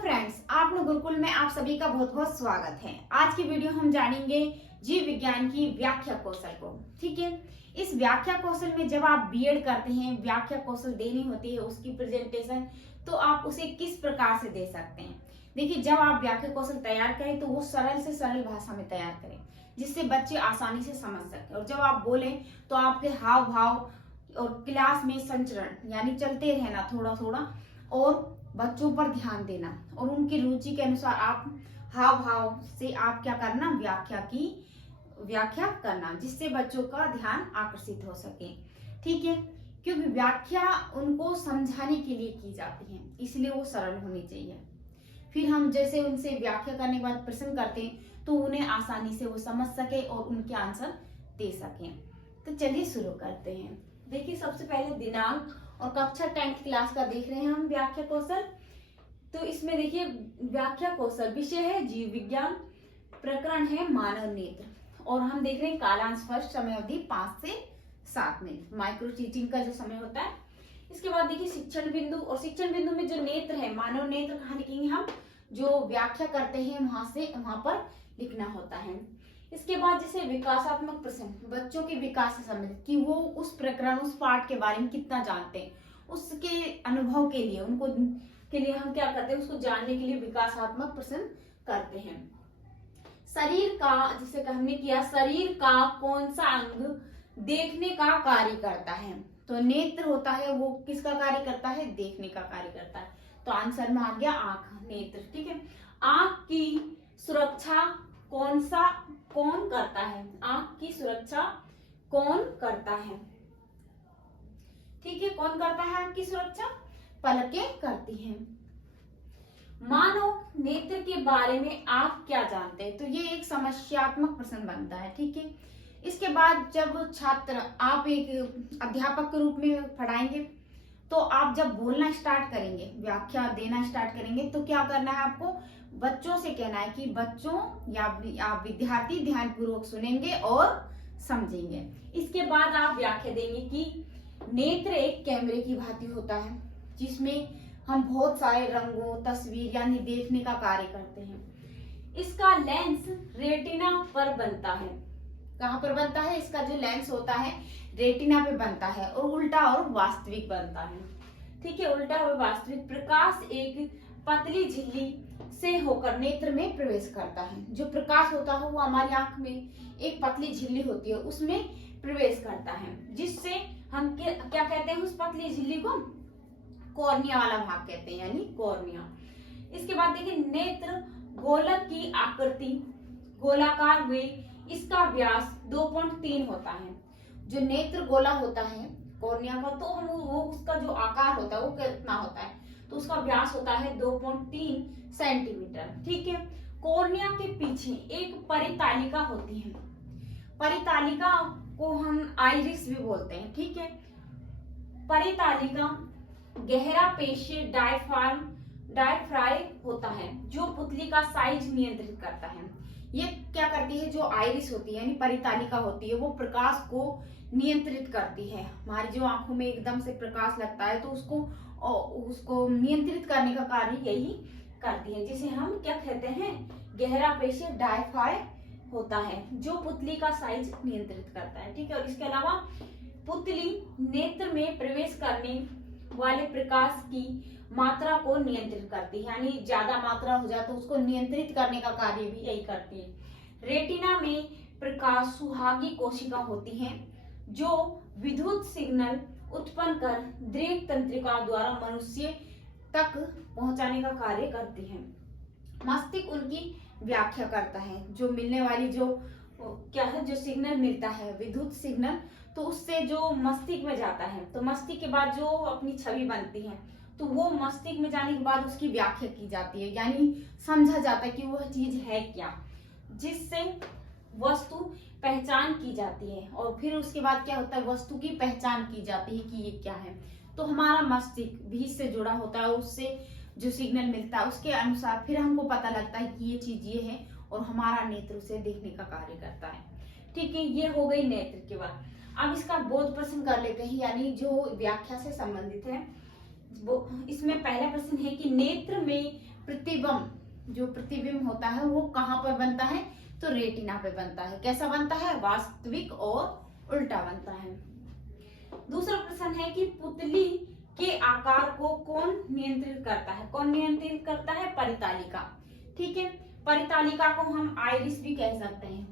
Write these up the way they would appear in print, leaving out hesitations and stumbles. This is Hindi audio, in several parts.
फ्रेंड्स, आप लोग गुरुकुल में आप सभी का बहुत बहुत स्वागत है। आज की वीडियो हम जानेंगे जीव विज्ञान की व्याख्या कौशल को। ठीक है, इस व्याख्या कौशल में जब आप बीएड करते हैं, व्याख्या कौशल देनी होती है, उसकी प्रेजेंटेशन, तो आप उसे किस प्रकार से दे सकते हैं। देखिए, जब आप व्याख्या कौशल तैयार करें तो वो सरल से सरल भाषा में तैयार करें जिससे बच्चे आसानी से समझ सकें। और जब आप बोलें तो आपके हाव भाव और क्लास में संचरण यानी चलते रहना थोड़ा थोड़ा, और बच्चों पर ध्यान देना और उनकी रुचि के अनुसार आप हाव भाव से आप क्या करना, व्याख्या करना, जिससे बच्चों का ध्यान आकर्षित हो सके। ठीक है, क्योंकि व्याख्या उनको समझाने के लिए की जाती है, इसलिए वो सरल होनी चाहिए। फिर हम जैसे उनसे व्याख्या करने के बाद प्रश्न करते हैं तो उन्हें आसानी से वो समझ सके और उनके आंसर दे सके। तो चलिए शुरू करते हैं। देखिए, सबसे पहले दिनांक और कक्षा 10th क्लास का देख रहे हैं हम व्याख्या कौशल। तो इसमें देखिए, व्याख्या कौशल विषय है जीव विज्ञान, प्रकरण है मानव नेत्र, और हम देख रहे हैं कालांश फर्स्ट, समय अवधि 5 से 7 मिनट, माइक्रो टीचिंग का जो समय होता है। इसके बाद देखिए शिक्षण बिंदु, और शिक्षण बिंदु में जो नेत्र है, मानव नेत्र कहाँ लिखेंगे हम, जो व्याख्या करते हैं वहां पर लिखना होता है। इसके बाद जैसे विकासात्मक प्रश्न, बच्चों के विकास से संबंधित कि वो उस प्रकरण, उस पाठ के बारे में कितना जानते हैं, उसके अनुभव के लिए उनको के लिए हम क्या करते हैं, उसको जानने के लिए विकासात्मक प्रश्न करते हैं। शरीर का, जिसे हमने किया, शरीर का कौन सा अंग देखने का कार्य करता है, तो नेत्र होता है, वो किसका कार्य करता है, देखने का कार्य करता है। तो आंसर में आ गया आंख, नेत्र। ठीक है, आंख की सुरक्षा कौन करता है, आंख की सुरक्षा कौन करता है। ठीक है, कौन करता है आंख की सुरक्षा, पलकें करती हैं। मानव नेत्र के बारे में आप क्या जानते हैं, तो ये एक समस्यात्मक प्रश्न बनता है। ठीक है, इसके बाद जब छात्र, आप एक अध्यापक के रूप में पढ़ाएंगे, तो आप जब बोलना स्टार्ट करेंगे, व्याख्या देना स्टार्ट करेंगे, तो क्या करना है आपको, बच्चों से कहना है कि बच्चों या आप विद्यार्थी ध्यानपूर्वक सुनेंगे और समझेंगे। इसके बाद आप व्याख्या देंगे कि नेत्र एक कैमरे की भांति होता है जिसमें हम बहुत सारे रंगों, तस्वीर यानी देखने का कार्य करते हैं। इसका लेंस रेटिना पर बनता है, कहाँ पर बनता है, इसका जो लेंस होता है रेटिना पे बनता है, और उल्टा और वास्तविक बनता है। ठीक है, उल्टा और वास्तविक। प्रकाश एक पतली झिल्ली से होकर नेत्र में प्रवेश करता है, जो प्रकाश होता है वो हमारी आंख में एक पतली झिल्ली होती है, उसमें प्रवेश करता है, जिससे हम क्या कहते हैं, उस पतली झिल्ली को कॉर्निया वाला भाग कहते हैं, यानी कॉर्निया। इसके बाद देखिए, नेत्र गोलक की आकृति गोलाकार हुए, इसका व्यास 2.3 होता है। जो नेत्र गोला होता है कॉर्निया का, तो हम वो उसका जो आकार होता है वो कितना होता है, तो उसका व्यास होता है 2.3 सेंटीमीटर। ठीक है, कॉर्निया के पीछे एक परितालिका होती है, परितालिका को हम आइरिस भी बोलते हैं। ठीक है, परितालिका गहरा पेशी डायफ्राम होता है, जो पुतली का साइज नियंत्रित करता है। ये क्या करती है, जो आइरिस होती है यानी परितालिका होती है, वो प्रकाश को नियंत्रित करती है। हमारी जो आंखों में एकदम से प्रकाश लगता है तो उसको नियंत्रित करने का कार्य यही करती है, जिसे हम क्या कहते हैं, गहरा पेशी डायफ्राम होता है, जो पुतली का साइज नियंत्रित करता है। ठीक है, और इसके अलावा पुतली नेत्र में प्रवेश करने वाले प्रकाश की मात्रा को नियंत्रित करती है, यानी ज्यादा मात्रा हो जाए तो उसको नियंत्रित करने का कार्य भी यही करती है। रेटिना में प्रकाश सुहागी कोशिका होती हैं, जो विद्युत सिग्नल उत्पन्न कर दृढ़ तंत्रिका द्वारा मनुष्य तक पहुंचाने का कार्य करती है। मस्तिष्क उनकी व्याख्या करता है, जो मिलने वाली जो क्या है, जो सिग्नल मिलता है विद्युत सिग्नल, तो उससे जो मस्तिष्क में जाता है, तो मस्तिष्क के बाद जो अपनी छवि बनती है, तो वो मस्तिष्क में जाने के बाद उसकी व्याख्या की जाती है, यानी समझा जाता है कि वह चीज है क्या, जिससे वस्तु पहचान की जाती है। और फिर उसके बाद क्या होता है, वस्तु की पहचान की जाती है कि ये क्या है। तो हमारा मस्तिष्क भी इससे जुड़ा होता है, उससे जो सिग्नल मिलता है उसके अनुसार फिर हमको पता लगता है कि ये चीज ये है, और हमारा नेत्र उसे देखने का कार्य करता है। ठीक है, ये हो गई नेत्र के बाद। अब इसका बोध प्रश्न कर लेते हैं, यानी जो व्याख्या से संबंधित है। इसमें पहला प्रश्न है कि नेत्र में प्रतिबिंब, जो प्रतिबिंब होता है वो कहाँ पर बनता है, तो रेटिना पे बनता है। कैसा बनता है, वास्तविक और उल्टा बनता है। दूसरा प्रश्न है कि पुतली के आकार को कौन नियंत्रित करता है, कौन नियंत्रित करता है, परितालिका। ठीक है, परितालिका को हम आइरिस भी कह सकते हैं,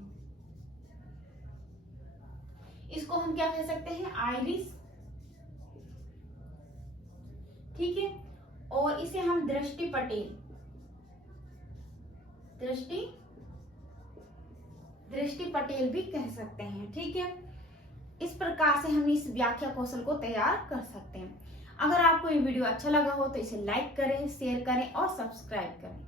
इसको हम क्या कह सकते हैं, आइरिस। ठीक है, और इसे हम दृष्टि पटेल, दृष्टि पटेल भी कह सकते हैं। ठीक है, इस प्रकार से हम इस व्याख्या कौशल को तैयार कर सकते हैं। अगर आपको ये वीडियो अच्छा लगा हो तो इसे लाइक करें, शेयर करें और सब्सक्राइब करें।